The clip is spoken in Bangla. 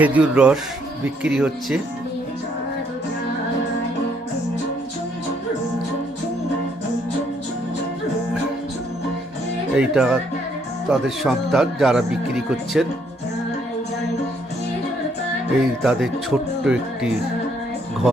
খেজুর রস বিক্রি হচ্ছে। এইটা তাদের সন্তান যারা বিক্রি করছেন। এই তাদের ছোট্ট একটি